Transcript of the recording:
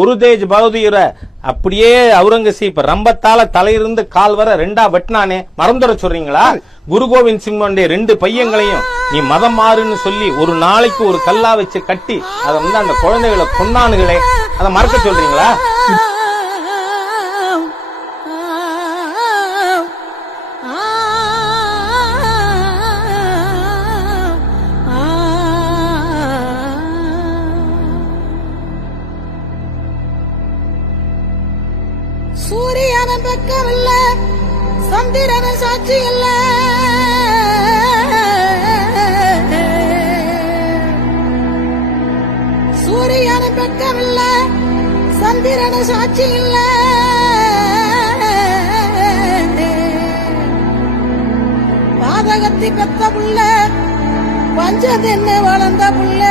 குருதேஜ் பகதூரை அப்படியே அவுரங்கசீப் ரம்பத்தால தலையிருந்து கால் வர ரெண்டா வெட்டினானே மறந்துட சொல்றீங்களா? குரு கோவிந்த் சிங் 2 பையங்களையும் நீ மதம் மாறுன்னு சொல்லி ஒரு நாளைக்கு ஒரு கல்லா வச்சு கட்டி அதை அந்த குழந்தைகளை கொன்னானுங்களே, அதை மறக்க சொல்றீங்களா? சூரியன பக்கம் இல்ல, சந்திரன சாட்சி இல்ல, சூரியன பக்கம் இல்ல, சந்திரன சாட்சி இல்ல, பாதகத்தி பெத்த புள்ள, பஞ்சதென்ன வளர்ந்த புள்ள,